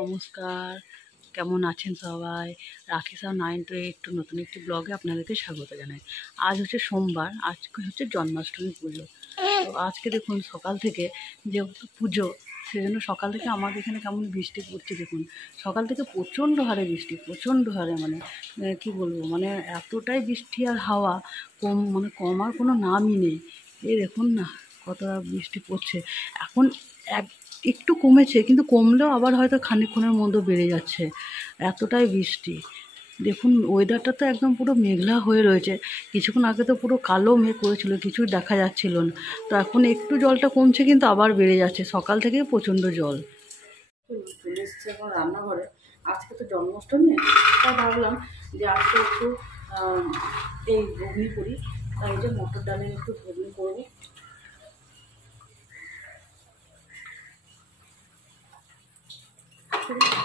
নমস্কার, কেমন আছেন সবাই? রাখিসা 928 নতুন একটি ব্লগে আপনাদেরকে স্বাগত জানাই। আজ হচ্ছে সোমবার, আজকে হচ্ছে জন্মাষ্টমী পুজো। তো আজকে দেখুন সকাল থেকে যেহেতু পুজো, সেজন্য সকাল থেকে আমাদের এখানে কেমন বৃষ্টি পড়ছে দেখুন। সকাল থেকে প্রচণ্ড হারে বৃষ্টি, প্রচণ্ড হারে কি বলবো, এতটাই বৃষ্টি আর হাওয়া কমার কোনো নামই নেই। এই দেখুন না কতটা বৃষ্টি পড়ছে। এখন একটু কমেছে, কিন্তু কমলেও আবার হয়তো খানিকক্ষণের মধ্যে বেড়ে যাচ্ছে, এতটাই বৃষ্টি। দেখুন ওয়েদারটা তো একদম পুরো মেঘলা হয়ে রয়েছে। কিছুক্ষণ আগে তো পুরো কালো মেঘ করেছিল, কিছুই দেখা যাচ্ছিল না। তো এখন একটু জলটা কমছে, কিন্তু আবার বেড়ে যাচ্ছে। সকাল থেকেই প্রচণ্ড জল। চলে এসছে এখন রান্নাঘরে। আজকে তো জন্মাষ্টমী, তাই ভাবলাম যে আজকে একটু এই ঘুগনি করি। তাই যে মটর ডালের একটু ঘুগনি করবো।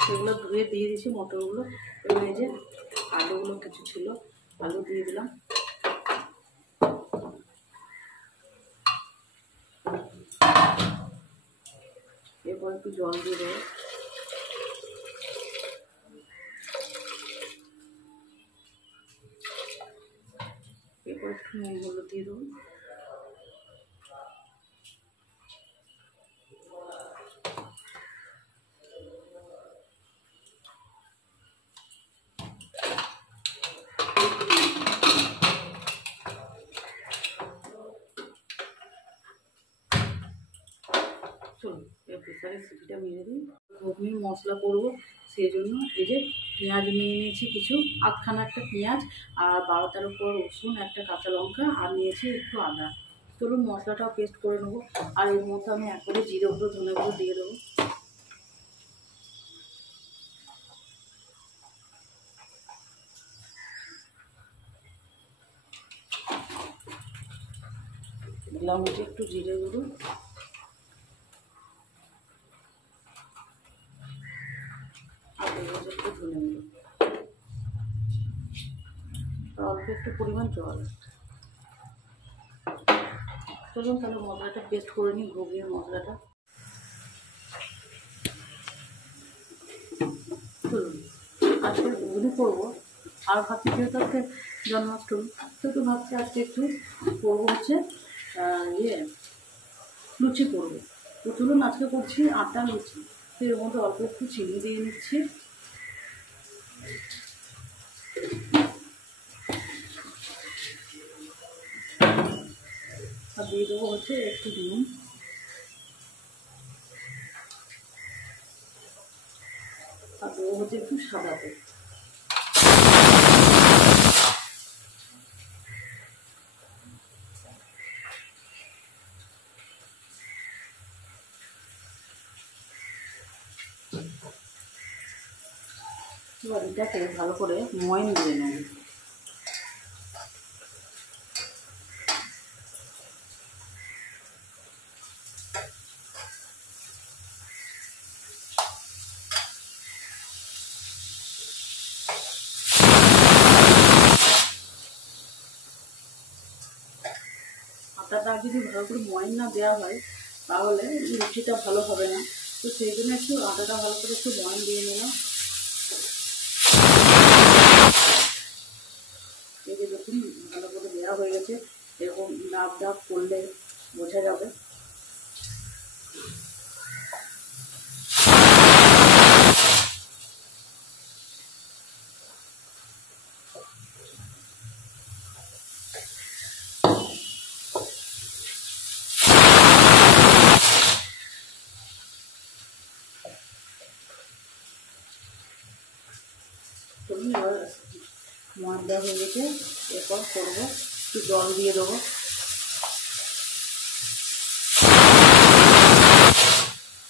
সেগুলো ধুয়ে দিয়ে দিয়েছি মটরগুলো। এবং এই যে আলুগুলো কিছু ছিল, আলু দিয়ে দিলাম। এরপর একটু জল দিয়ে দেবো। এরপর একটু নুন হলুদ দিয়ে দেবো। চলুন এর প্রেসারে সিটিটা মেরে দিই। ঘুগনির মশলা করবো, সেই জন্য এই যে পেঁয়াজ নিয়ে নিয়েছি কিছু, আধখানা একটা পেঁয়াজ, আর 12-13 কোয়া রসুন, একটা কাঁচা লঙ্কা, আর নিয়েছি একটু আদা। চলুন মশলাটাও পেস্ট করে নেবো। আর এর মধ্যে আমি একবারে জিরে গুঁড়ো, ধনে গুঁড়ো দিয়ে দেবো। দিলাম হচ্ছে একটু জিরে গুঁড়ো, আর দেবো একটু ধনে গুঁড়ো, আর অল্প একটু পরিমাণ জল। চলুন তাহলে মশলাটা পেস্ট করে নিই, ঘুগনির মশলাটা। চলুন আজকে ঘুগনি করবো। আর ভাবছি যেহেতু আজকে জন্মাষ্টমী, সেহেতু ভাবছি আজকে একটু করবো হচ্ছে লুচি করবো। তো চলুন আজকে করছি আটা লুচি। তো এর মধ্যে অল্প একটু চিনি দিয়ে নিচ্ছি, আর দিয়ে দেবো হচ্ছে একটু নুন, আর দেবো হচ্ছে একটু সাদা তেল। এবার এটাকে ভালো করে ময়ন দিয়ে নেব। আটাটা যদি ভালো করে ময়ন না দেওয়া হয়, তাহলে লুচিটা ভালো হবে না। তো সেই জন্য একটু আটাটা ভালো করে একটু ময়ন দিয়ে নিলাম। এই যে দেখুন ভালো করে দেওয়া হয়ে গেছে। এরকম ডাব ডাব করলে বোঝা যাবে। চলুন এবার ময়ন দেওয়া হয়ে গেছে, এরপর করবো একটু জল দিয়ে দেবো।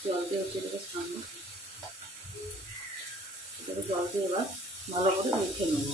জল দিয়ে হচ্ছে এটাকে সামনে, এটাকে জল দিয়ে এবার ভালো করে মেখে নেব।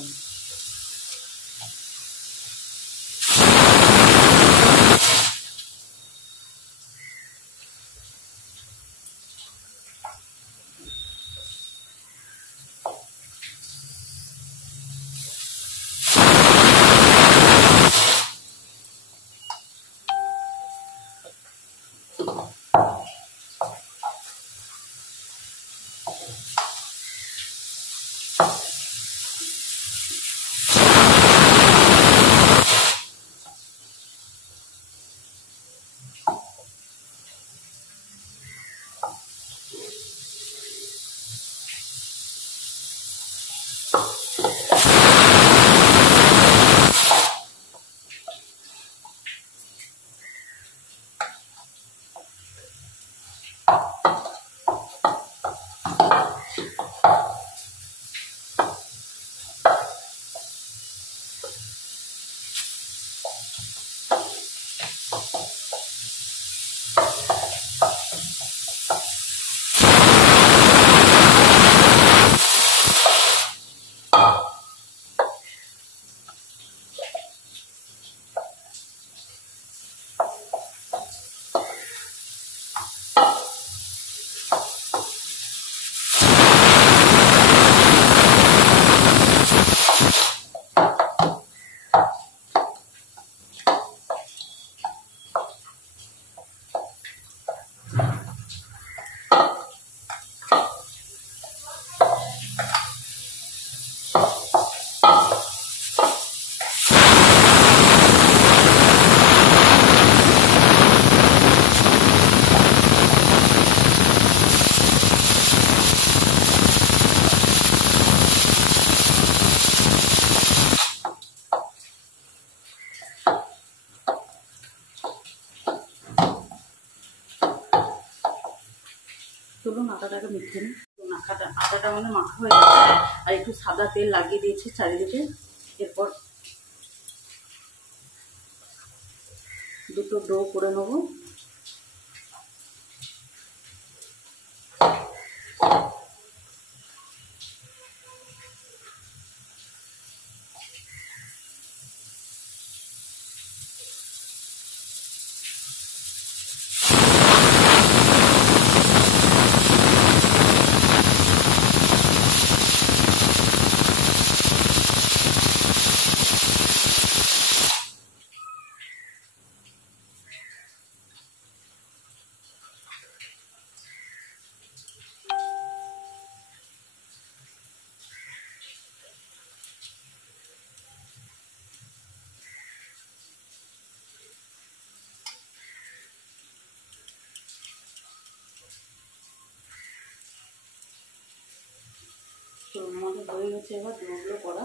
আটাটাকে মেখে নিই। আটাটা মানে মাখা হয়ে গেছে, আর একটু সাদা তেল লাগিয়ে দিয়েছি চারিদিকে। এরপর দুটো ডো করে নেবো। তো আমাদের হয়ে গেছে এবার ডোগুলো করা।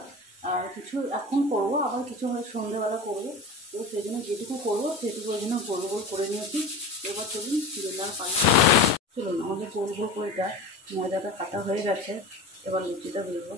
আর কিছু এখন করবো, আবার কিছু হয় সন্ধ্যেবেলা করবো। তো সেই জন্য যেটুকু করবো সেটুকু ওই জন্য গোল গোল করে নিয়েছি। এবার চলুন বেলার পানি। চলুন আমাদের গোল গোল করে ময়দাটা কাটা হয়ে গেছে। এবার লুচিটা বেলবো।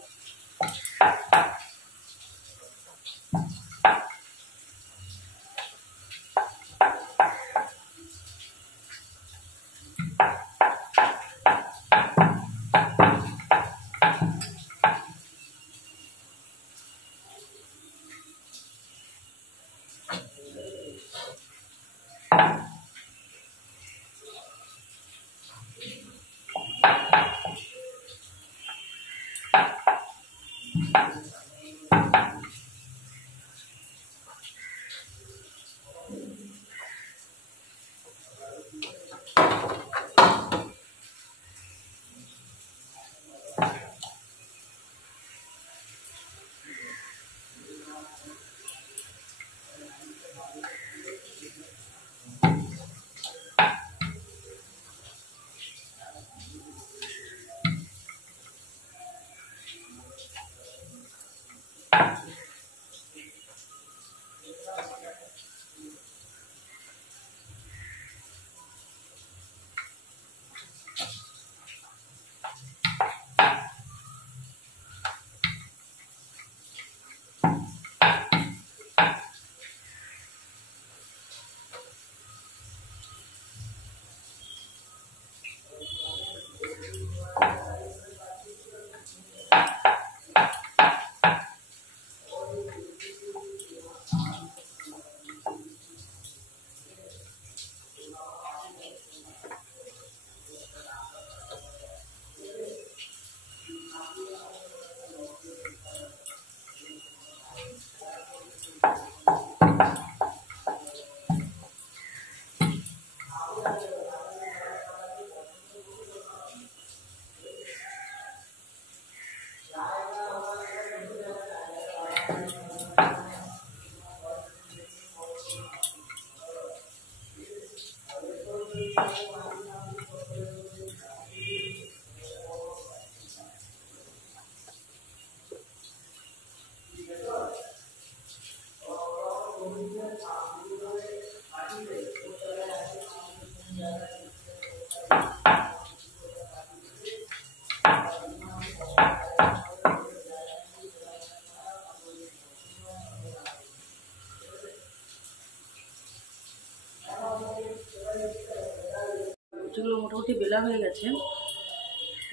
লুচিগুলো মোটামুটি বেলা হয়ে গেছে।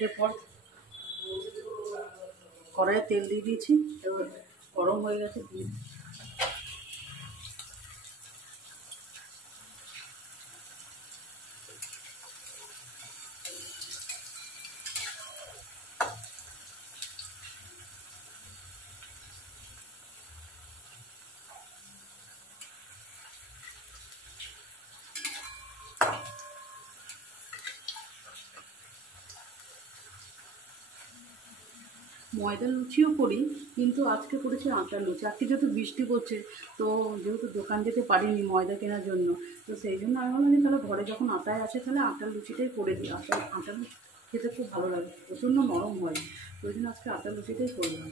এরপর কড়াইয়ে তেল দিয়ে দিয়েছি, এবার গরম হয়ে গেছে। ময়দার লুচিও করি, কিন্তু আজকে করেছি আটার লুচি। আজকে যেহেতু বৃষ্টি পড়ছে, তো যেহেতু দোকান যেতে পারিনি ময়দা কেনার জন্য, তো সেই জন্য আমি ভাবলাম তাহলে ঘরে যখন আটায় আছে তাহলে আটার লুচিটাই করে দিই। আটার লুচি খেতে খুব ভালো লাগে, প্রচণ্ড নরম হয়, তো ওই জন্য আজকে আটার লুচিটাই করলাম।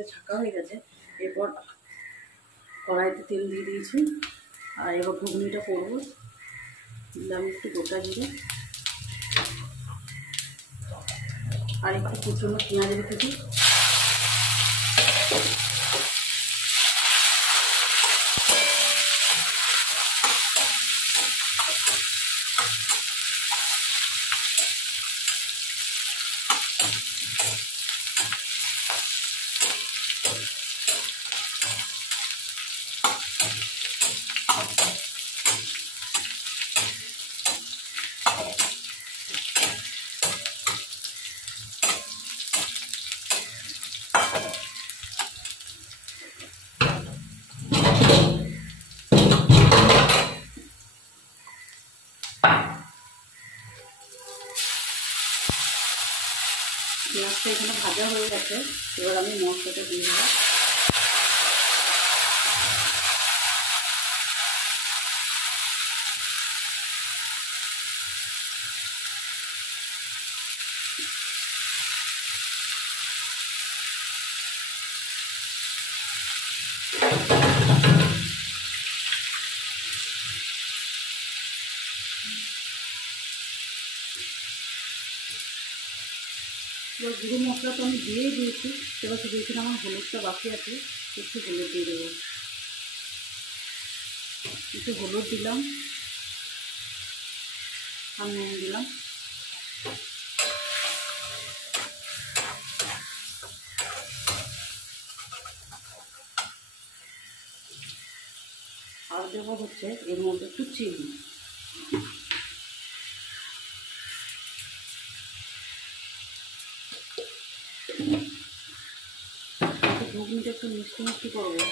মধ্যে ছাকা হয়ে গেছে। এরপর কড়াইতে তেল দিয়ে দিয়েছি, আর এবার ঘুগনিটা করবো। দিলাম একটু গোটা জিরে আর একটু কুচনো পেঁয়াজ রেখেছি। পেঁয়াজটা এখানে ভাজা হয়ে গেছে, এবার আমি মশলাটা দিয়ে দেবো। এবার গুঁড়ো মশলা তো আমি দিয়েই দিয়েছি, এবার শুধু এখানে আমার হলুদটা বাকি আছে, একটু হলুদ দিয়ে দেবো। একটু হলুদ দিলাম আর নুন দিলাম। আর দেবো হচ্ছে এর মধ্যে একটু চিনি। ঘুগনিটা একটু মিষ্টি মিষ্টি করবো,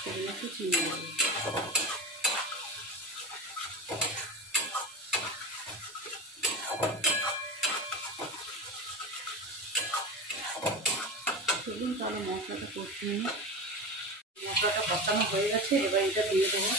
সেগুলো একটু চিনি দেবো। চলুন তাহলে মশলাটা কষিয়ে নিই। মশলাটা কষানো হয়ে গেছে, এবার এটা দিয়ে দেবো।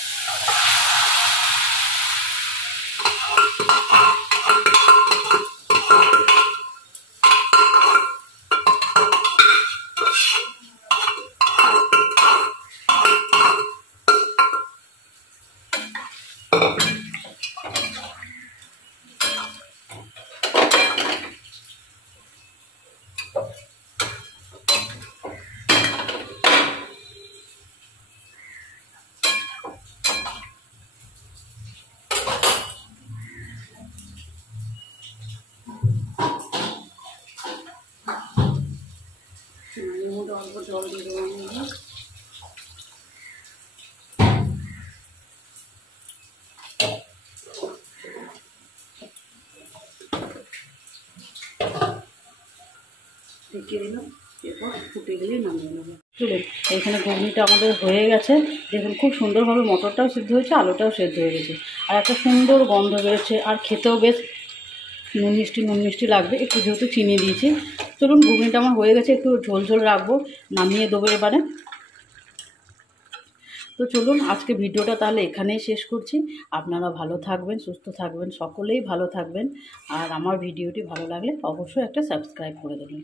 অল্প জল দিয়ে দেবো আমি। ঢেকে দিলাম, এরপর ফুটে গেলে নামিয়ে নেবো। চলুন, এইখানে ঘুগনিটা আমাদের হয়ে গেছে। দেখুন খুব সুন্দরভাবে মটরটাও সিদ্ধ হয়েছে, আলুটাও সেদ্ধ হয়ে গেছে, আর একটা সুন্দর গন্ধ বেরোচ্ছে, আর খেতেও বেশ নুন মিষ্টি লাগবে, একটু যেহেতু চিনি দিয়েছি। চলুন, ঘুগনিটা আমার হয়ে গেছে, একটু ঝোল ঝোল রাখবো, নামিয়ে দেবো এবারে। তো চলুন, আজকে ভিডিওটা তাহলে এখানেই শেষ করছি। আপনারা ভালো থাকবেন, সুস্থ থাকবেন, সকলেই ভালো থাকবেন। আর আমার ভিডিওটি ভালো লাগলে অবশ্যই একটা সাবস্ক্রাইব করে দেবেন।